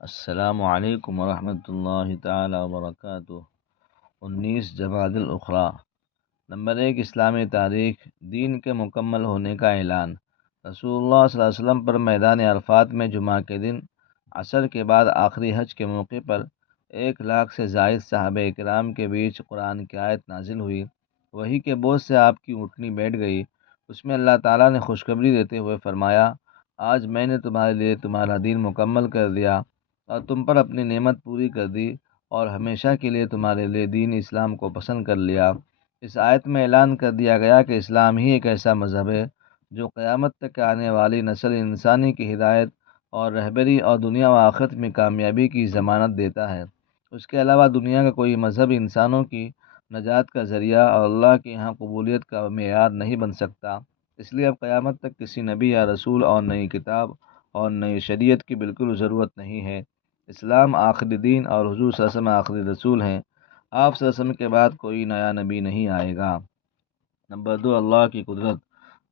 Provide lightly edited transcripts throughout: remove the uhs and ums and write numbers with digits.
السلام علیکم ورحمۃ اللہ تعالی وبرکاتہ۔ 19 جمادی الاخری۔ نمبر 1، اسلامی تاریخ۔ دین کے مکمل ہونے کا اعلان۔ رسول اللہ صلی اللہ علیہ وسلم پر میدان عرفات میں جمعہ کے دن عصر کے بعد آخری حج کے موقع پر 1,00,000 سے زائد صحابہ کرام کے بیچ قرآن کی آیت نازل ہوئی۔ وحی کے بوجھ سے آپ کی اونٹنی بیٹھ گئی۔ اس میں اللہ تعالیٰ نے خوشخبری دیتے ہوئے فرمایا، آج میں نے تمہارے لیے تمہارا دین مکمل کر دیا اور تم پر اپنی نعمت پوری کر دی اور ہمیشہ کے لیے تمہارے لیے دین اسلام کو پسند کر لیا۔ اس آیت میں اعلان کر دیا گیا کہ اسلام ہی ایک ایسا مذہب ہے جو قیامت تک آنے والی نسل انسانی کی ہدایت اور رہبری اور دنیا و آخرت میں کامیابی کی ضمانت دیتا ہے۔ اس کے علاوہ دنیا کا کوئی مذہب انسانوں کی نجات کا ذریعہ اور اللہ کے یہاں قبولیت کا معیار نہیں بن سکتا۔ اس لیے اب قیامت تک کسی نبی یا رسول اور نئی کتاب اور نئی شریعت کی بالکل ضرورت نہیں ہے۔ اسلام آخری دین اور حضور صلی اللہ علیہ وسلم آخری رسول ہیں۔ آپ صلی اللہ علیہ وسلم کے بعد کوئی نیا نبی نہیں آئے گا۔ نمبر 2، اللہ کی قدرت۔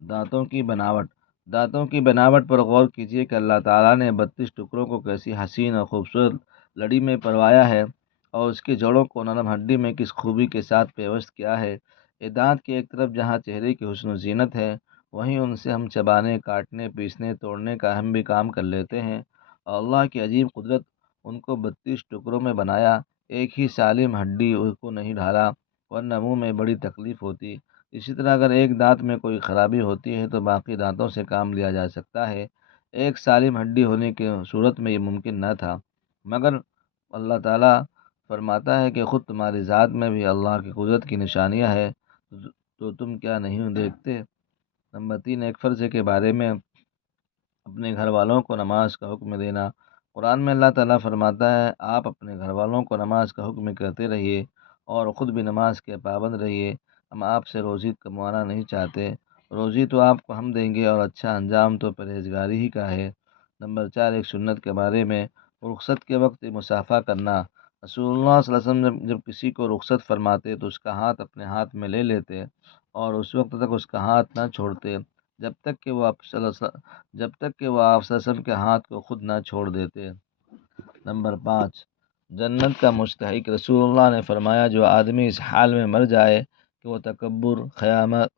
دانتوں کی بناوٹ۔ دانتوں کی بناوٹ پر غور کیجیے کہ اللہ تعالیٰ نے 32 ٹکڑوں کو کیسی حسین اور خوبصورت لڑی میں پروایا ہے اور اس کی جوڑوں کو نرم ہڈی میں کس خوبی کے ساتھ پیوست کیا ہے۔ یہ دانت کی ایک طرف جہاں چہرے کی حسن و زینت ہے، وہیں ان سے ہم چبانے، کاٹنے، پیسنے، توڑنے کا اہم بھی کام کر لیتے ہیں، اور اللہ کی عجیب قدرت، ان کو 32 ٹکڑوں میں بنایا، ایک ہی سالم ہڈی کو نہیں ڈھالا، ورنہ منہ میں بڑی تکلیف ہوتی۔ اسی طرح اگر ایک دانت میں کوئی خرابی ہوتی ہے تو باقی دانتوں سے کام لیا جا سکتا ہے۔ ایک سالم ہڈی ہونے کی صورت میں یہ ممکن نہ تھا، مگر اللہ تعالیٰ فرماتا ہے کہ خود تمہاری ذات میں بھی اللہ کی قدرت کی نشانیاں ہیں، تو تم کیا نہیں دیکھتے۔ نمبر 3، ایک فرض کے بارے میں اپنے گھر والوں کو نماز کا حکم دینا۔ قرآن میں اللہ تعالیٰ فرماتا ہے، آپ اپنے گھر والوں کو نماز کا حکم کرتے رہیے اور خود بھی نماز کے پابند رہیے۔ ہم آپ سے روزی کموانا نہیں چاہتے، روزی تو آپ کو ہم دیں گے اور اچھا انجام تو پرہیزگاری ہی کا ہے۔ نمبر 4، ایک سنت کے بارے میں رخصت کے وقت مصافحہ کرنا۔ رسول اللہ صلی اللہ علیہ وسلم جب کسی کو رخصت فرماتے تو اس کا ہاتھ اپنے ہاتھ میں لے لیتے اور اس وقت تک اس کا ہاتھ نہ چھوڑتے جب تک کہ وہ آپ صلی اللہ علیہ وسلم کے ہاتھ کو خود نہ چھوڑ دیتے۔ نمبر 5، جنت کا مستحق۔ رسول اللہ نے فرمایا، جو آدمی اس حال میں مر جائے کہ وہ تکبر، خیانت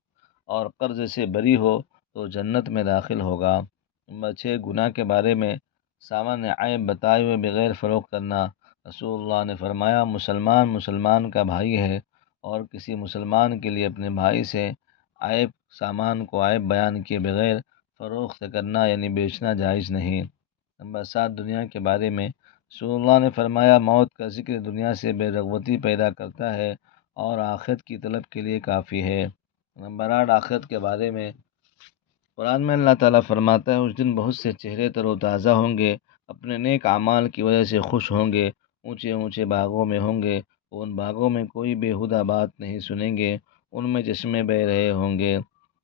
اور قرض سے بری ہو تو جنت میں داخل ہوگا۔ نمبر 6، گناہ کے بارے میں سامان عیب بتائے ہوئے بغیر فروخت کرنا۔ رسول اللہ نے فرمایا، مسلمان کا بھائی ہے اور کسی مسلمان کے لیے اپنے بھائی سے عیب سامان کو عیب بیان کیے بغیر فروخت کرنا یعنی بیچنا جائز نہیں۔ نمبر 7، دنیا کے بارے میں رسول اللہ نے فرمایا، موت کا ذکر دنیا سے بے رغبتی پیدا کرتا ہے اور آخرت کی طلب کے لیے کافی ہے۔ نمبر 8، آخرت کے بارے میں قرآن میں اللہ تعالیٰ فرماتا ہے، اس دن بہت سے چہرے تر و تازہ ہوں گے، اپنے نیک اعمال کی وجہ سے خوش ہوں گے، اونچے اونچے باغوں میں ہوں گے، ان باغوں میں کوئی بیہودہ بات نہیں سنیں گے، ان میں چشمے بہہ رہے ہوں گے۔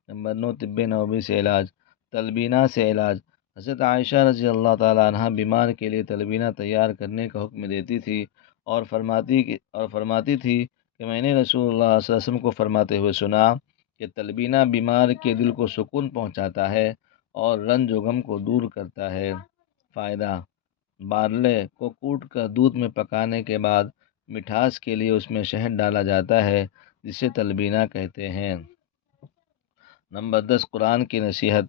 نمبر 9، طب نبوی سے علاج۔ تلبینہ سے علاج۔ حضرت عائشہ رضی اللہ تعالیٰ عنہ بیمار کے لیے تلبینہ تیار کرنے کا حکم دیتی تھی اور فرماتی تھی کہ میں نے رسول اللہ صلی اللہ علیہ وسلم کو فرماتے ہوئے سنا کہ تلبینہ بیمار کے دل کو سکون پہنچاتا ہے اور رنج و غم کو دور کرتا ہے۔ فائدہ: بارلے کو کوٹ کر دودھ میں پکانے کے بعد مٹھاس کے لیے اس میں شہد ڈالا جاتا ہے، جسے تلبینہ کہتے ہیں۔ نمبر 10، قرآن کی نصیحت۔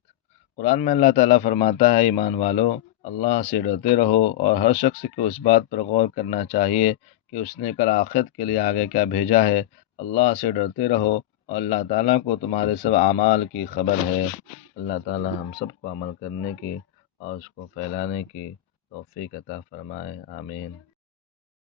قرآن میں اللہ تعالیٰ فرماتا ہے، ایمان والو، اللہ سے ڈرتے رہو اور ہر شخص کو اس بات پر غور کرنا چاہیے کہ اس نے کل آخرت کے لیے آگے کیا بھیجا ہے۔ اللہ سے ڈرتے رہو اور اللہ تعالیٰ کو تمہارے سب اعمال کی خبر ہے۔ اللہ تعالیٰ ہم سب کو عمل کرنے کی اور اس کو پھیلانے کی توفیق عطا فرمائے، آمین۔